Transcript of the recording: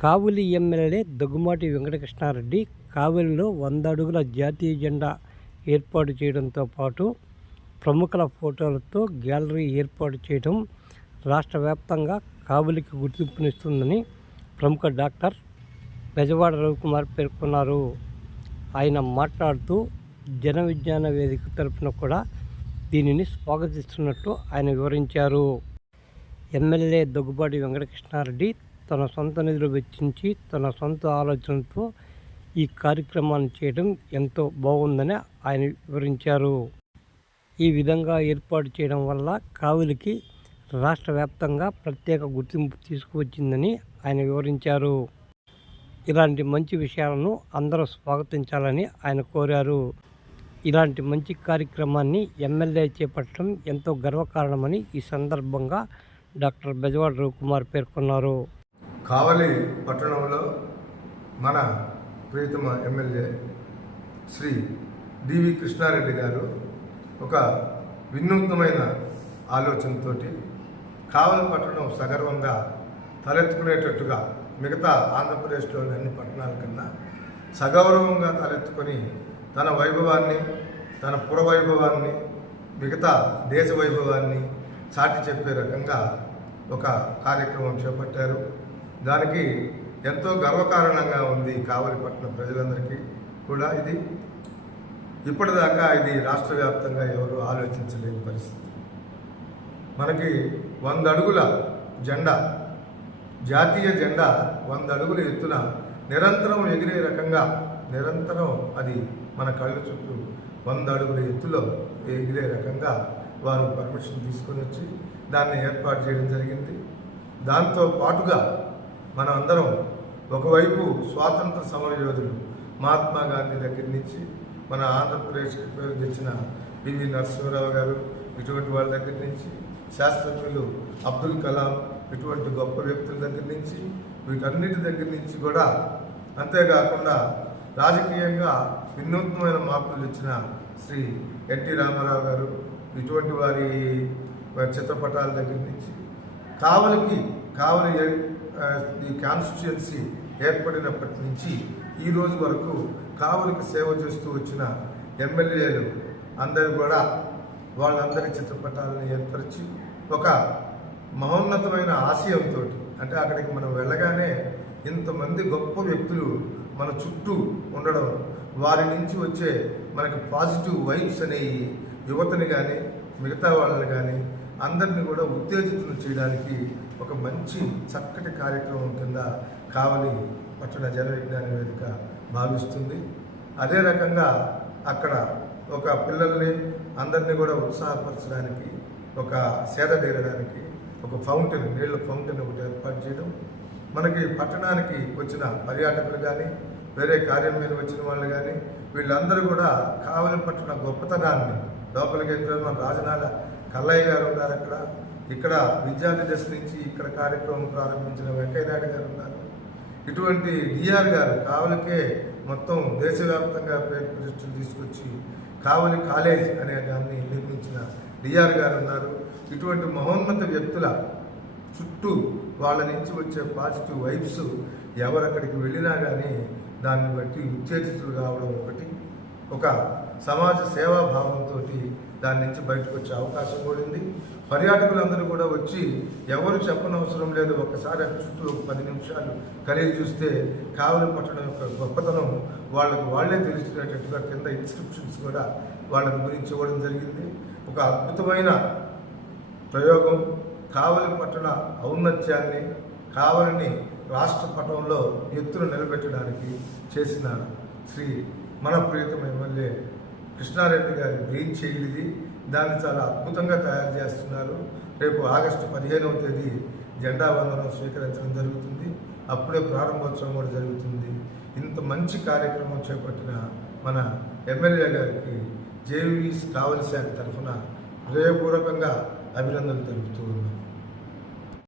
కావులి MLA Daggumati Venkatakrishna Reddy కావలిలో వంద అడుగుల జాతీయ జెండా ఏర్పాటు చేయడంతో పాటు ప్రముఖుల ఫోటోలతో గ్యాలరీ ఏర్పాటు చేయడం రాష్ట్ర వ్యాప్తంగా కావలికి గుర్తింపునిస్తుందని ప్రముఖ డాక్టర్ బెజవాడ రవికుమార్ పేర్కొన్నారు. ఆయన మాట్లాడుతూ జన విజ్ఞాన వేదిక తరపున కూడా దీనిని స్వాగతిస్తున్నట్టు ఆయన వివరించారు. ఎమ్మెల్యే దగ్గుబాటి వెంకటకృష్ణారెడ్డి తన సొంత నిధులు వెచ్చించి తన సొంత ఆలోచనతో ఈ కార్యక్రమాన్ని చేయడం ఎంతో బాగుందని ఆయన వివరించారు. ఈ విధంగా ఏర్పాటు చేయడం వల్ల కావులికి రాష్ట్ర వ్యాప్తంగా ప్రత్యేక గుర్తింపు తీసుకువచ్చిందని ఆయన వివరించారు. ఇలాంటి మంచి విషయాలను అందరూ స్వాగతించాలని ఆయన కోరారు. ఇలాంటి మంచి కార్యక్రమాన్ని ఎమ్మెల్యే చేపట్టడం ఎంతో గర్వకారణమని ఈ సందర్భంగా డాక్టర్ బెజవాడ రవికుమార్ పేర్కొన్నారు. కావలి పట్టణంలో మన ప్రియతమ ఎమ్మెల్యే శ్రీ డివి కృష్ణారెడ్డి గారు ఒక వినూత్నమైన ఆలోచనతో కావలి పట్టణం సగర్వంగా తలెత్తుకునేటట్టుగా మిగతా ఆంధ్రప్రదేశ్లోని అన్ని పట్టణాల కన్నా సగౌరవంగా తలెత్తుకొని తన వైభవాన్ని తన పురవైభవాన్ని మిగతా దేశ వైభవాన్ని చాటి చెప్పే రకంగా ఒక కార్యక్రమం చేపట్టారు. దానికి ఎంతో గర్వకారణంగా ఉంది కావలిపట్న ప్రజలందరికీ కూడా ఇది. ఇప్పటిదాకా ఇది రాష్ట్ర వ్యాప్తంగా ఎవరు ఆలోచించలేని పరిస్థితి. మనకి వంద అడుగుల జెండా జాతీయ జెండా వంద అడుగుల ఎత్తున నిరంతరం ఎగిరే రకంగా నిరంతరం అది మన కళ్ళ చుట్టూ వంద అడుగుల ఎత్తులో ఎగిరే రకంగా వారు పర్మిషన్ తీసుకొని వచ్చి దాన్ని ఏర్పాటు చేయడం జరిగింది. దాంతో పాటుగా మనం అందరం ఒకవైపు స్వాతంత్ర సమర యోధులు మహాత్మా గాంధీ దగ్గర నుంచి మన ఆంధ్రప్రదేశ్కి పేరు తెచ్చిన పివి నరసింహరావు గారు ఇటువంటి వాళ్ళ దగ్గర నుంచి శాస్త్రజ్ఞులు అబ్దుల్ కలాం ఇటువంటి గొప్ప వ్యక్తుల దగ్గర నుంచి వీటన్నిటి దగ్గర నుంచి కూడా అంతేకాకుండా రాజకీయంగా వినూత్నమైన మార్పులు ఇచ్చిన శ్రీ ఎన్టీ రామారావు గారు ఇటువంటి వారి చిత్రపటాల దగ్గర నుంచి కావలికి కావలి ఈ కాన్స్టిట్యుయెన్సీ ఏర్పడినప్పటి నుంచి ఈ రోజు వరకు కావలికి సేవ చేస్తూ వచ్చిన ఎమ్మెల్యేలు అందరూ కూడా వాళ్ళందరి చిత్రపటాలను ఏర్పరిచి ఒక మహోన్నతమైన ఆశయంతో అంటే అక్కడికి మనం వెళ్ళగానే ఇంతమంది గొప్ప వ్యక్తులు మన చుట్టూ ఉండడం వారి నుంచి వచ్చే మనకి పాజిటివ్ వైబ్స్ అనేవి యువతని కానీ మిగతా వాళ్ళని కానీ అందరినీ కూడా ఉత్తేజితులు చేయడానికి ఒక మంచి చక్కటి కార్యక్రమం కింద కావలి పట్టణ జన విజ్ఞాన వేదిక భావిస్తుంది. అదే రకంగా అక్కడ ఒక పిల్లల్ని అందరినీ కూడా ఉత్సాహపరచడానికి ఒక సేద తీరడానికి ఒక ఫౌంటైన్ నీళ్ళ ఫౌంటైన్ ఒకటి ఏర్పాటు చేయడం. మనకి పట్టణానికి వచ్చిన పర్యాటకులు కానీ వేరే కార్యం మీద వచ్చిన వాళ్ళు కానీ వీళ్ళందరూ కూడా కావలి పట్టణ గొప్పతనాన్ని లోపలికి వెళ్తే మన రాజనాల కల్లయ్య గారు ఉన్నారు అక్కడ. ఇక్కడ విద్యార్థి దశ నుంచి ఇక్కడ కార్యక్రమం ప్రారంభించిన వెంకయ్య నాయుడు గారు ఉన్నారు. ఇటువంటి డిఆర్ గారు కావలికే మొత్తం దేశవ్యాప్తంగా పేరు ప్రతిష్టలు తీసుకొచ్చి కావలి కాలేజ్ అనే దాన్ని నిర్మించిన డిఆర్ గారు ఉన్నారు. ఇటువంటి మహోన్నత వ్యక్తుల చుట్టూ వాళ్ళ నుంచి వచ్చే పాజిటివ్ వైబ్స్ ఎవరక్కడికి వెళ్ళినా కానీ దాన్ని బట్టి ఉత్తేజితులు కావడం ఒకటి. ఒక సమాజ సేవా భావంతో దాని నుంచి బయటకు వచ్చే అవకాశం కూడా ఉంది. పర్యాటకులందరూ కూడా వచ్చి ఎవరు చెప్పనవసరం లేదు ఒక్కసారి అక్కడ చుట్టూ ఒక పది నిమిషాలు కలిగి చూస్తే కావలి పట్టడం యొక్క గొప్పతనం వాళ్ళకు వాళ్ళే తెలుసుకునేటట్టుగా కింద ఇన్స్క్రిప్షన్స్ కూడా వాళ్ళని గురించి ఇవ్వడం జరిగింది. ఒక అద్భుతమైన ప్రయోగం కావలి పట్టణ ఔన్నత్యాన్ని కావలిని రాష్ట్ర పటంలో ఎత్తున నిలబెట్టడానికి చేసిన శ్రీ మన ప్రియతమ ఎమ్మెల్యే కృష్ణారెడ్డి గారి గ్రీన్ చైల్డ్ ఇది. దాన్ని చాలా అద్భుతంగా తయారు చేస్తున్నారు. రేపు ఆగస్టు పదిహేనవ తేదీ జెండా వందనం స్వీకరించడం జరుగుతుంది. అప్పుడే ప్రారంభోత్సవం కూడా జరుగుతుంది. ఇంత మంచి కార్యక్రమం చేపట్టిన మన ఎమ్మెల్యే గారికి జేవీస్ కావలి శాఖ తరఫున హృదయపూర్వకంగా అభినందనలు తెలుపుతూ ఉన్నాం.